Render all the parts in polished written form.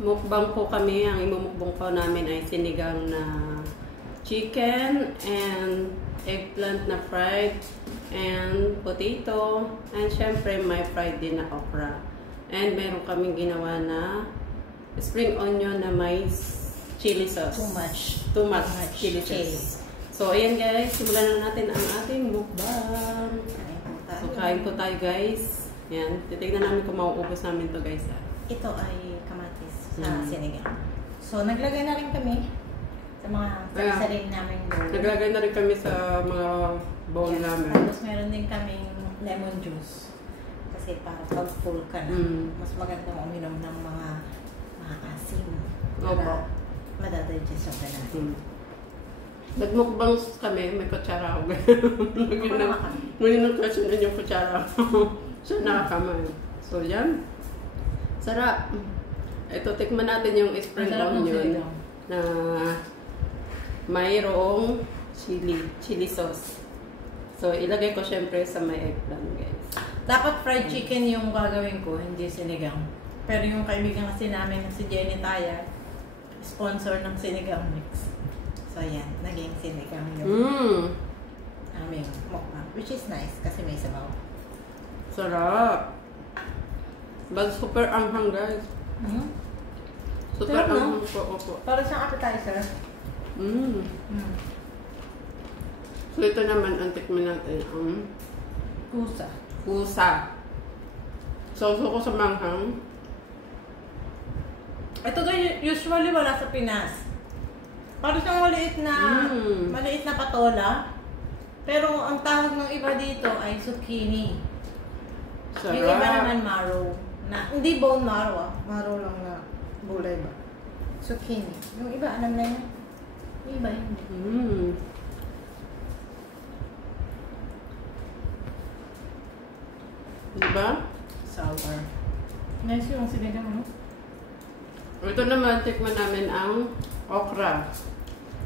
Mukbang po kami. Ang imumukbang po namin ay sinigang na chicken and eggplant na fried and potato and syempre may fried din na okra. And meron kaming ginawa na spring onion na may chili sauce. Too much chili sauce. So ayan guys, simulan na natin ang ating mukbang. So kain po tayo guys. Yan, titignan namin kung mauubos namin to guys. Ito ay kamatis sa sinigang. So naglagay na rin kami sa mga sarili namin bowl. Naglagay na rin kami sa mga bowl namin. Tapos meron din kaming lemon juice. Kasi para pag full ka na, mas maganda uminom ng mga asim. Para madadigest yung natin. Nagmukbang kami, may kutsara ako. Ngayon nag-question din yung kutsara ako. So, nakakamay. So, yan. Sarap. Ito, tikman natin yung spring onion na mayroong chili sauce. So, ilagay ko syempre sa may eggplant, guys. Dapat fried chicken yung gagawin ko, hindi sinigang. Pero yung kaibigan kasi namin si Jenny Taya, sponsor ng sinigang mix. So, yan. Naging sinigang yung aming mukbang. Which is nice kasi may sabaw. Sarap. But super anghang, guys. Super anghang po. Opo. Para siyang appetizer. So, ito naman ang tikman natin. Kusa. Sauso ko sa manghang. Ito guys, usually wala sa Pinas. Para siyang maliit na patola. Pero ang tawag ng iba dito ay zucchini. Sarap. Yung iba naman marrow. Hindi bone marrow Marrow lang na gulay ba? Zucchini. Yung iba, alam na yun. Yung iba hindi. Diba? Sour. Nice yung sinigang, no? Ito naman, tikman namin ang okra.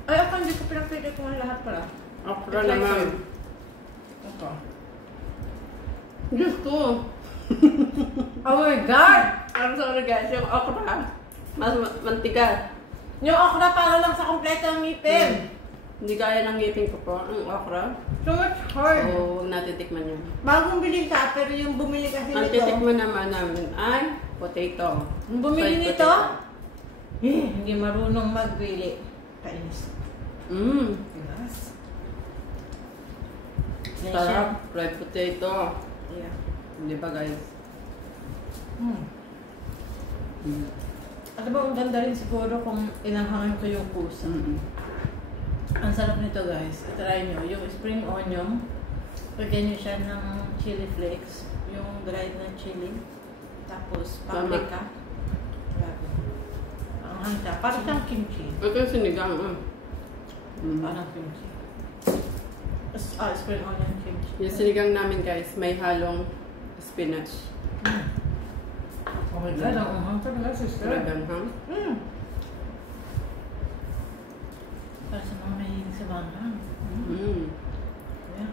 Ay, ako hindi ko pinapili ko ang lahat pala. Okra naman. Ito. Diyos ko! Oh my God! I'm sorry guys, yung okra, mas mantiga. Yung okra para lang sa kompleto ang ngipin. Hindi kaya ng ngipin ko po, ang okra. So much hard. So, huwag natin tikman yun. Bagong bili ka, pero yung bumili kasi Ang nito. titikman naman namin ay potato. Yung bumili Fried nito, potato. hindi marunong magpili. Kainis. Yes. Sarap, fried potato. Yeah. Hindi ba guys? Alam mo, ang ganda rin siguro kung inanghangan ko yung pusa. Ang sarap nito guys. I-try nyo. Yung spring onion, pagyan nyo siya ng chili flakes. Yung dried na chili. Tapos paprika. Grabe. Ang hangga. Parang siyang kimchi. Ito yung sinigang. Parang kimchi. Spring onion kimchi. Yung sinigang namin guys, may halong spinach. Oh my God, ang umang talaga, sister. Talagang hang. Para sa mga mahilig sa manghang. Yeah.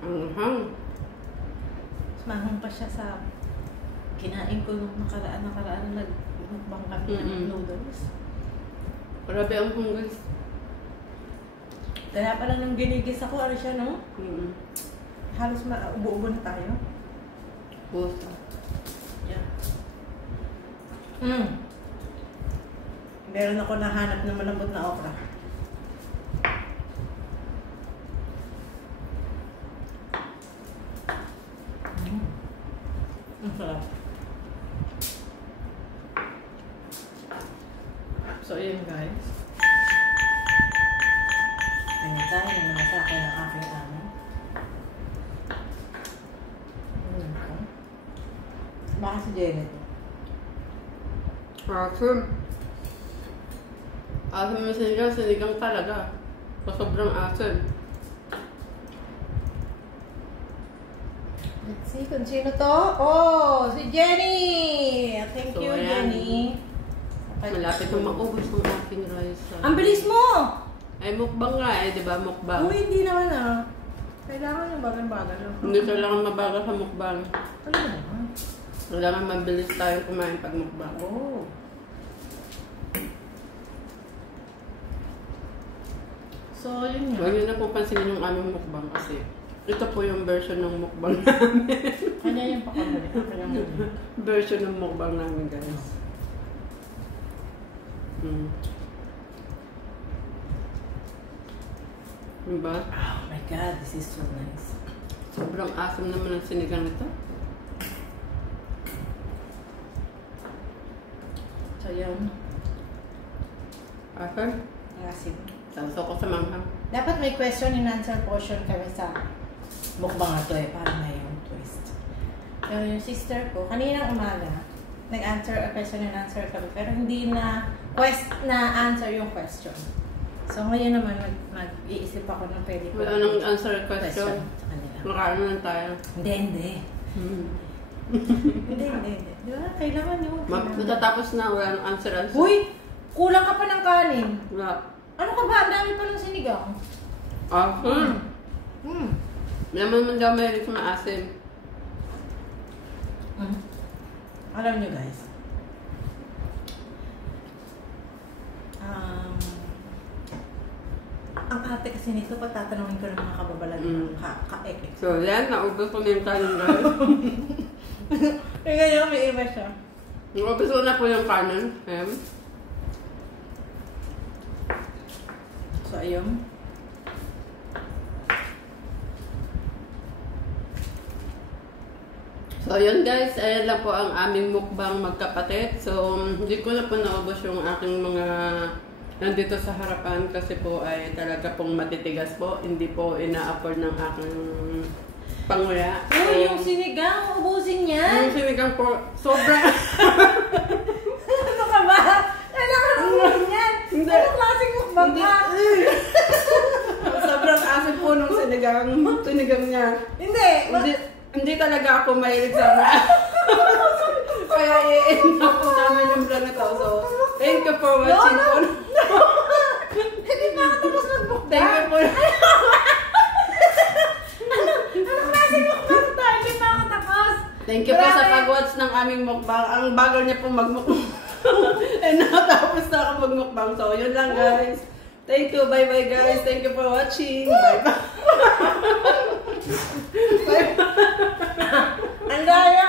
Ang hang. Manghang pa siya sa kinain ko nung nakaraan na nagmukbang kami ng noodles. Grabe ang hang guys. Kaya pala nung ginigis ako, ano siya, no? Halos ubo-ubo na tayo. Pusa. Yeah. Meron ako nahanap na malambot na okra. Ang sarap. So, yun guys. Ayan tayo na naman sa akin ng aking amo. Baka si Janet. Asim. Asim yung sinigang talaga. So, sobrang asim. Let's see kung sino to. Oh, si Jenny! Thank So, you, ayan. Jenny. Malapit na maubos ang aking rice. Ang bilis mo! Ay, mukbang nga eh, di ba? Mukbang. Uy, hindi naman ah. Kailangan yung bagal-bagal lang. Hindi kailangan mabagal sa mukbang. Ano naman? Kailangan mabilis tayo kumain pag mukbang. Oh. So, yun Huwag nga. niyo na po pansinin yung aming mukbang kasi ito po yung version ng mukbang namin. Kanya yung pakamuli. Kanya yung Version ng mukbang namin, guys. Diba? Oh my God, this is so nice. Sobrang asim naman ang sinigang nito. So, yun. Asim? Asim. Sausaw ko sa manghang. Dapat may question and answer portion kami sa mukbang na to eh, para may yung twist. So, yung sister ko, kaninang umaga, nag-answer a question and answer kami, pero hindi na answer yung question. So, ngayon naman, mag-iisip ako ng pwede ko. Wala nang answer question. sa kanila. Makaano lang tayo. Hindi. Hindi. Di ba? Kailangan yun. Matatapos na, wala nang answer. Uy! Kulang ka pa ng kanin. Wala. Ano ka ba? Ang dami pa ng sinigang. Naman man daw mahilig sa maasim. Alam nyo guys, ang ate kasi nito, pag tatanungin ko ng mga kababalag, ka-ek. So, yan. Naubos ko na yung kanin, guys. Eh, ganyan, may iba siya. Naubos ko na po yung kanin. Ayan. So, ayun. So, yun guys. Ayan lang po ang aming mukbang magkapatid. So, hindi ko na po naubos yung aking mga nandito sa harapan kasi po ay talaga pong matitigas po. Hindi po ina-afford ng aking panguya. Uy, yung sinigang, ubusin yan. Yung sinigang po, sobra. Ano ka ba? Kailangan ubusin yan. Hindi. Anong klaseng mukbang ka? Sobrang asin po nung sinigang niya. Hindi talaga ako mahilig sa mga. Kaya i-end na po namin yung vlog na to. So, thank you for watching po. Hindi pa ako tapos mag-mukbang. Thank you po. Anong klaseng mukbang to? Hindi pa ako tapos. Thank you po sa pag-watch ng aming mukbang. Ang bagal niya po mag-mukbang. And nakatapos na ako mag-mukbang. So, yun lang guys. Thank you. Bye-bye guys. Thank you for watching. Bye-bye. Ang daya.